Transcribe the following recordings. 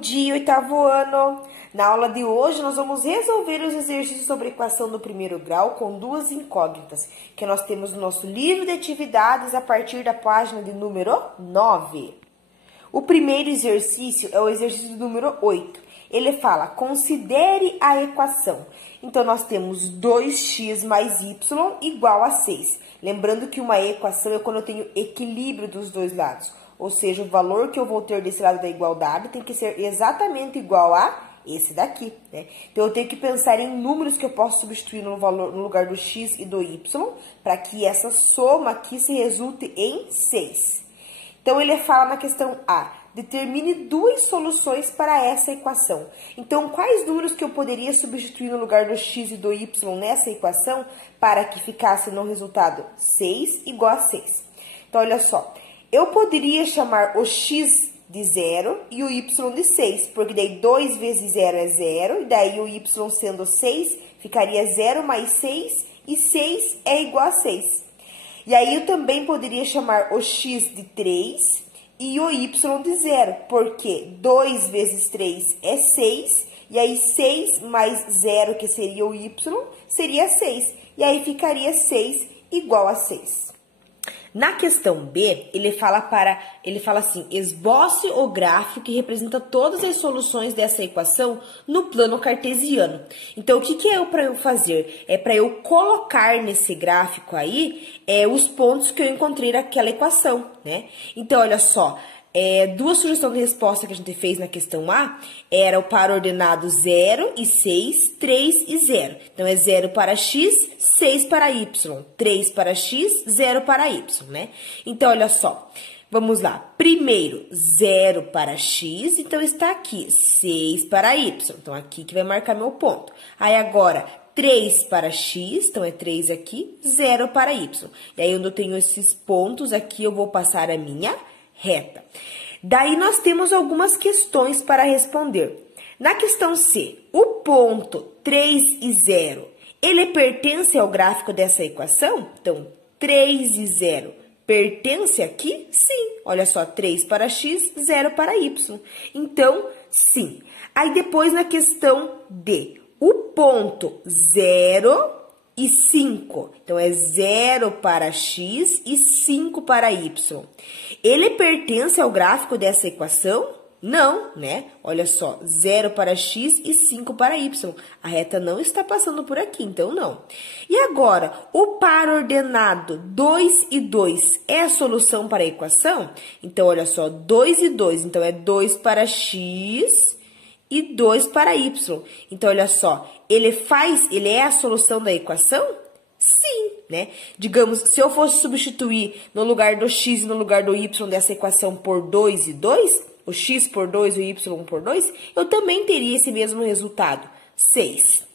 dia, oitavo ano! Na aula de hoje, nós vamos resolver os exercícios sobre equação do primeiro grau com duas incógnitas, que nós temos no nosso livro de atividades a partir da página de número 9. O primeiro exercício é o exercício número 8. Ele fala, considere a equação. Então, nós temos 2x mais y igual a 6. Lembrando que uma equação é quando eu tenho equilíbrio dos dois lados. Ou seja, o valor que eu vou ter desse lado da igualdade tem que ser exatamente igual a esse daqui, né? Então, eu tenho que pensar em números que eu posso substituir no lugar do x e do y, para que essa soma aqui se resulte em 6. Então, ele fala na questão A, determine duas soluções para essa equação. Então, quais números que eu poderia substituir no lugar do x e do y nessa equação para que ficasse no resultado 6 igual a 6? Então, olha só, eu poderia chamar o x de 0 e o y de 6, porque daí 2 vezes 0 é 0, e daí o y sendo 6, ficaria 0 mais 6, e 6 é igual a 6. E aí, eu também poderia chamar o x de 3 e o y de 0, porque 2 vezes 3 é 6, e aí 6 mais 0, que seria o y, seria 6. E aí, ficaria 6 igual a 6. Na questão B, ele fala assim, esboce o gráfico que representa todas as soluções dessa equação no plano cartesiano. Então, o que é para eu fazer? É para eu colocar nesse gráfico aí os pontos que eu encontrei naquela equação, né? Então, olha só, duas sugestões de resposta que a gente fez na questão A era o par ordenado 0 e 6, 3 e 0. Então, é 0 para x, 6 para y, 3 para x, 0 para y, né? Então, olha só, vamos lá. Primeiro, 0 para x, então está aqui, 6 para y. Então, aqui que vai marcar meu ponto. Aí, agora, 3 para x, então é 3 aqui, 0 para y. E aí, onde eu tenho esses pontos aqui, eu vou passar a minha reta. Daí, nós temos algumas questões para responder. Na questão C, o ponto 3 e 0, ele pertence ao gráfico dessa equação? Então, 3 e 0 pertence aqui? Sim. Olha só, 3 para x, 0 para y. Então, sim. Aí, depois, na questão D, o ponto 0 e 5. Então, é 0 para x e 5 para y. Ele pertence ao gráfico dessa equação? Não, né? Olha só, 0 para x e 5 para y. A reta não está passando por aqui, então não. E agora, o par ordenado 2 e 2 é a solução para a equação? Então, olha só, 2 e 2. Então, é 2 para x e 2 para y. Então, olha só, ele é a solução da equação? Sim, né? Digamos, se eu fosse substituir no lugar do x e no lugar do y dessa equação por 2 e 2, o x por 2 e o y por 2, eu também teria esse mesmo resultado, 6.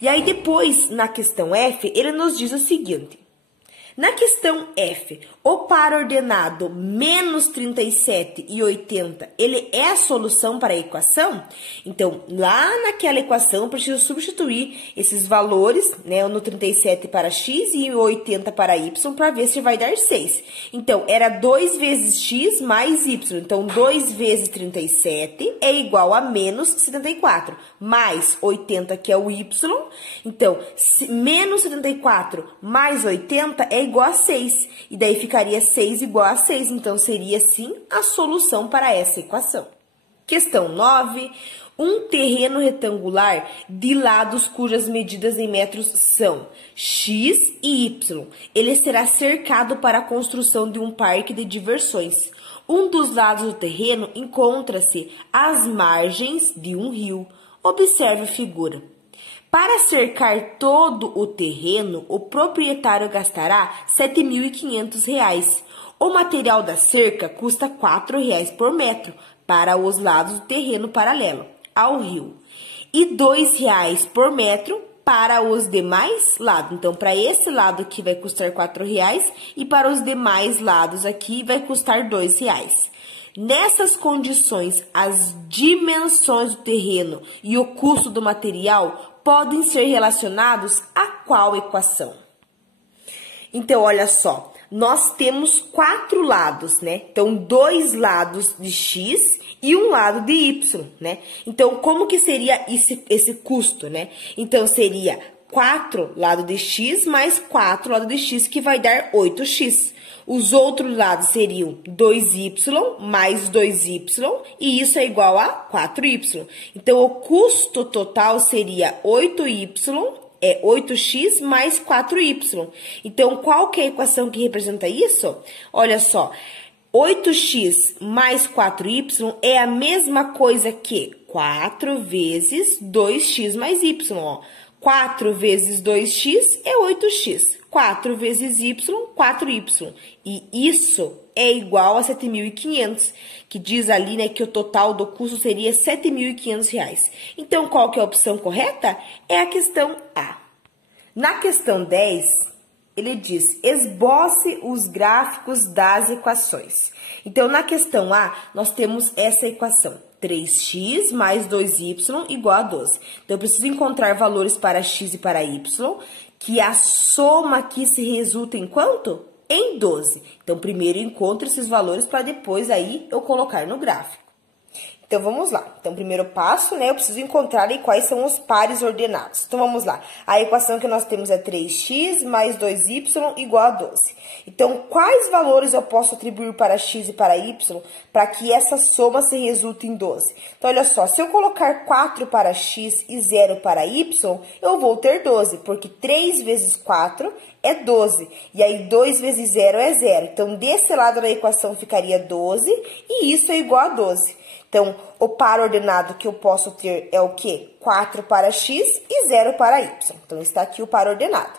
E aí, depois, na questão F, ele nos diz o seguinte. Na questão F, o par ordenado menos 37 e 80, ele é a solução para a equação? Então, lá naquela equação, eu preciso substituir esses valores, né, no 37 para x e 80 para y, para ver se vai dar 6. Então, era 2 vezes x mais y. Então, 2 vezes 37 é igual a menos 74, mais 80, que é o y. Então, menos 74 mais 80 é igual a 6. E daí ficaria 6 igual a 6. Então, seria, sim, a solução para essa equação. Questão 9. Um terreno retangular de lados cujas medidas em metros são x e y. Ele será cercado para a construção de um parque de diversões. Um dos lados do terreno encontra-se às margens de um rio. Observe a figura. Para cercar todo o terreno, o proprietário gastará R$ 7.500. O material da cerca custa R$ 4,00 por metro para os lados do terreno paralelo ao rio e R$ 2,00 por metro para os demais lados. Então, para esse lado aqui vai custar R$ 4,00 e para os demais lados aqui vai custar R$ 2,00. Nessas condições, as dimensões do terreno e o custo do material podem ser relacionados a qual equação? Então, olha só, nós temos 4 lados, né? Então, 2 lados de x e um lado de y, né? Então, como que seria esse custo, né? Então, seria 4 lado de x mais 4 lado de x, que vai dar 8x. Os outros lados seriam 2y mais 2y, e isso é igual a 4y. Então, o custo total seria 8x mais 4y. Então, qual que é a equação que representa isso? Olha só, 8x mais 4y é a mesma coisa que 4 vezes 2x mais y, ó. 4 vezes 2x é 8x. 4 vezes y, 4y. E isso é igual a 7.500, que diz ali, né, que o total do custo seria R$ 7.500. Então, qual que é a opção correta? É a questão A. Na questão 10, ele diz, esboce os gráficos das equações. Então, na questão A, nós temos essa equação. 3x mais 2y igual a 12. Então, eu preciso encontrar valores para x e para y, que a soma aqui se resulta em quanto? Em 12. Então, primeiro eu encontro esses valores para depois aí eu colocar no gráfico. Então, vamos lá. Então, primeiro passo, né, eu preciso encontrar aí quais são os pares ordenados. Então, vamos lá. A equação que nós temos é 3x mais 2y igual a 12. Então, quais valores eu posso atribuir para x e para y para que essa soma se resulte em 12? Então, olha só, se eu colocar 4 para x e 0 para y, eu vou ter 12, porque 3 vezes 4 é 12. E aí, 2 vezes 0 é 0. Então, desse lado da equação ficaria 12, e isso é igual a 12. Então, o par ordenado que eu posso ter é o quê? 4 para x e 0 para y. Então, está aqui o par ordenado.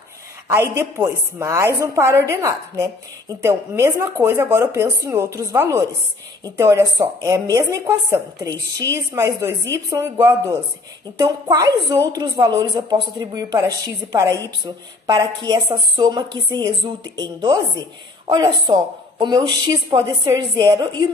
Aí, depois, mais um par ordenado, né? Então, mesma coisa, agora eu penso em outros valores. Então, olha só, é a mesma equação, 3x mais 2y igual a 12. Então, quais outros valores eu posso atribuir para x e para y para que essa soma aqui se resulte em 12? Olha só, o meu x pode ser 0 e o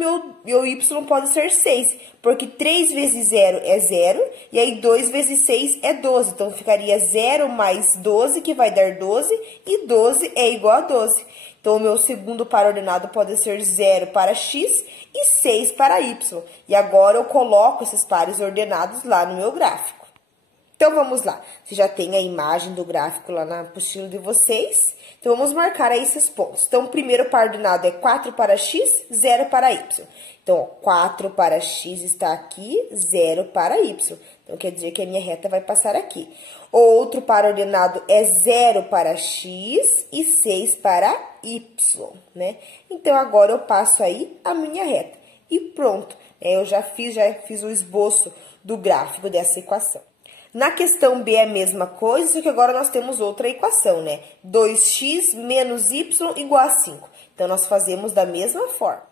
meu y pode ser 6, porque 3 vezes 0 é 0, e aí 2 vezes 6 é 12. Então, ficaria 0 mais 12, que vai dar 12, e 12 é igual a 12. Então, o meu segundo par ordenado pode ser 0 para x e 6 para y. E agora, eu coloco esses pares ordenados lá no meu gráfico. Então, vamos lá. Você já tem a imagem do gráfico lá na apostila de vocês. Então, vamos marcar aí esses pontos. Então, o primeiro par ordenado é 4 para x, 0 para y. Então, ó, 4 para x está aqui, 0 para y. Então, quer dizer que a minha reta vai passar aqui. O outro par ordenado é 0 para x e 6 para y, né? Então, agora eu passo aí a minha reta. E pronto. Eu já fiz o esboço do gráfico dessa equação. Na questão B é a mesma coisa, só que agora nós temos outra equação, né? 2x menos y igual a 5. Então, nós fazemos da mesma forma.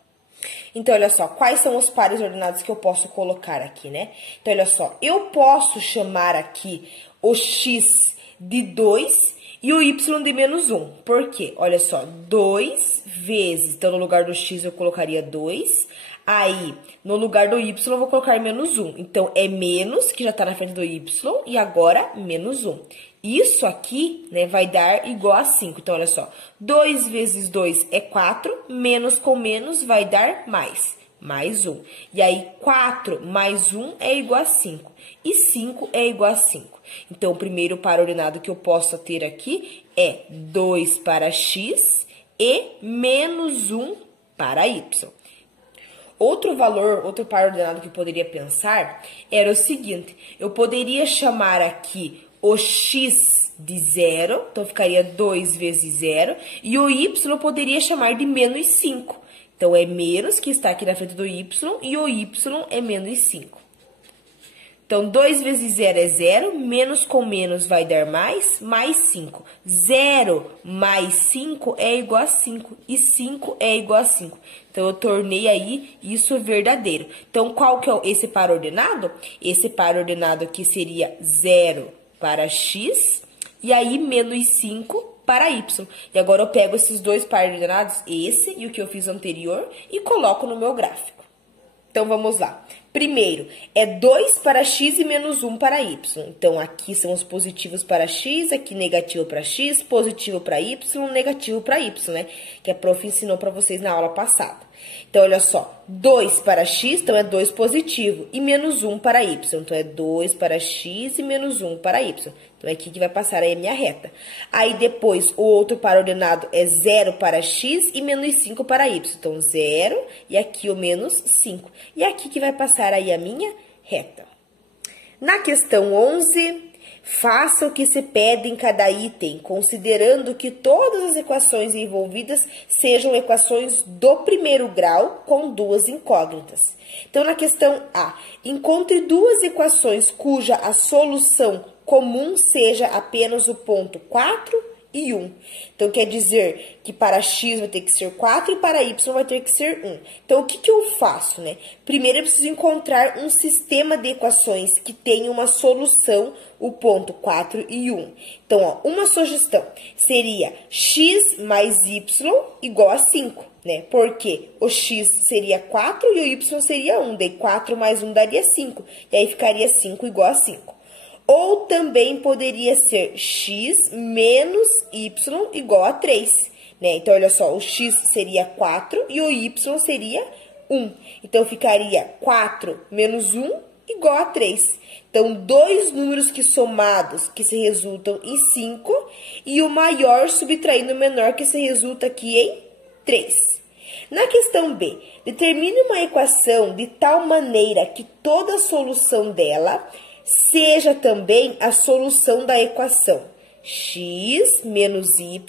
Então, olha só, quais são os pares ordenados que eu posso colocar aqui, né? Então, olha só, eu posso chamar aqui o x de 2 e o y de menos 1. Por quê? Olha só, 2 vezes, então, no lugar do x eu colocaria 2. Aí, no lugar do y, eu vou colocar menos 1. Então, é menos, que já tá na frente do y, e agora, menos 1. Isso aqui, né, vai dar igual a 5. Então, olha só, 2 vezes 2 é 4, menos com menos vai dar mais 1. E aí, 4 mais 1 é igual a 5, e 5 é igual a 5. Então, o primeiro par ordenado que eu posso ter aqui é 2 para x e menos 1 para y. Outro valor, outro par ordenado que eu poderia pensar era o seguinte, eu poderia chamar aqui o x de 0, então ficaria 2 vezes 0, e o y eu poderia chamar de menos 5. Então, é menos, que está aqui na frente do y, e o y é menos 5. Então, 2 vezes 0 é 0, menos com menos vai dar mais 5. 0 mais 5 é igual a 5, e 5 é igual a 5. Então, eu tornei aí isso verdadeiro. Então, qual que é esse par ordenado? Esse par ordenado aqui seria 0 para x, e aí menos 5 para y. E agora, eu pego esses dois pares ordenados, esse e o que eu fiz anterior, e coloco no meu gráfico. Então, vamos lá. Primeiro, é 2 para x e menos 1 para y. Então, aqui são os positivos para x, aqui negativo para x, positivo para y, negativo para y, né? Que a prof ensinou para vocês na aula passada. Então, olha só, 2 para x, então é 2 positivo, e menos 1 para y. Então, é 2 para x e menos 1 para y. Então, é aqui que vai passar aí a minha reta. Aí, depois, o outro par ordenado é 0 para x e menos 5 para y. Então, 0 e aqui o menos 5. E aqui que vai passar aí a minha reta. Na questão 11, faça o que se pede em cada item, considerando que todas as equações envolvidas sejam equações do primeiro grau com duas incógnitas. Então, na questão A, encontre duas equações cuja a solução comum seja apenas o ponto 4 e 1. Então, quer dizer que para x vai ter que ser 4 e para y vai ter que ser 1. Então, o que que eu faço, né? Primeiro, eu preciso encontrar um sistema de equações que tenha uma solução, o ponto 4 e 1. Então, ó, uma sugestão seria x mais y igual a 5, né? Porque o x seria 4 e o y seria 1. Daí, 4 mais 1 daria 5. E aí, ficaria 5 igual a 5. Ou também poderia ser x menos y igual a 3, né? Então, olha só, o x seria 4 e o y seria 1. Então, ficaria 4 menos 1 igual a 3. Então, dois números que somados que se resultam em 5 e o maior subtraindo o menor que se resulta aqui em 3. Na questão B, determine uma equação de tal maneira que toda a solução dela seja também a solução da equação x menos y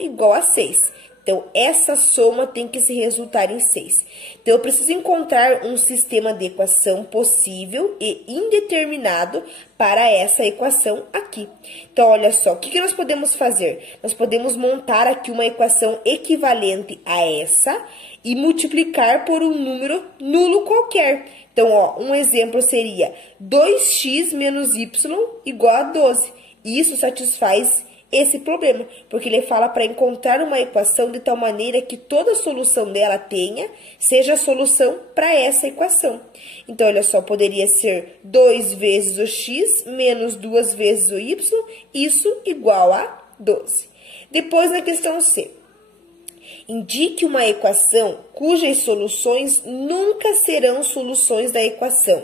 igual a 6. Então, essa soma tem que se resultar em 6. Então, eu preciso encontrar um sistema de equação possível e indeterminado para essa equação aqui. Então, olha só, o que nós podemos fazer? Nós podemos montar aqui uma equação equivalente a essa e multiplicar por um número nulo qualquer. Então, ó, um exemplo seria 2x menos y igual a 12. E isso satisfaz esse problema, porque ele fala para encontrar uma equação de tal maneira que toda a solução dela seja a solução para essa equação. Então, olha só, poderia ser 2 vezes o x menos 2 vezes o y, isso igual a 12. Depois, na questão C. Indique uma equação cujas soluções nunca serão soluções da equação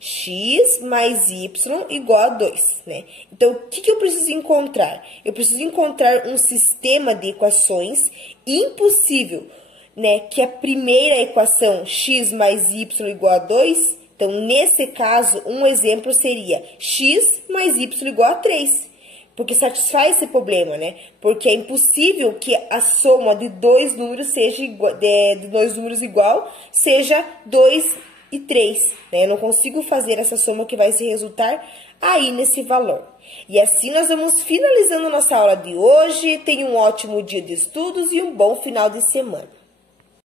x mais y igual a 2, né? Então, o que eu preciso encontrar? Eu preciso encontrar um sistema de equações impossível, né? Que a primeira equação x mais y igual a 2, então, nesse caso, um exemplo seria x mais y igual a 3. Porque satisfaz esse problema, né? Porque é impossível que a soma de dois números seja igual, seja 2 e 3, né? Eu não consigo fazer essa soma que vai se resultar aí nesse valor. E assim nós vamos finalizando nossa aula de hoje. Tenha um ótimo dia de estudos e um bom final de semana.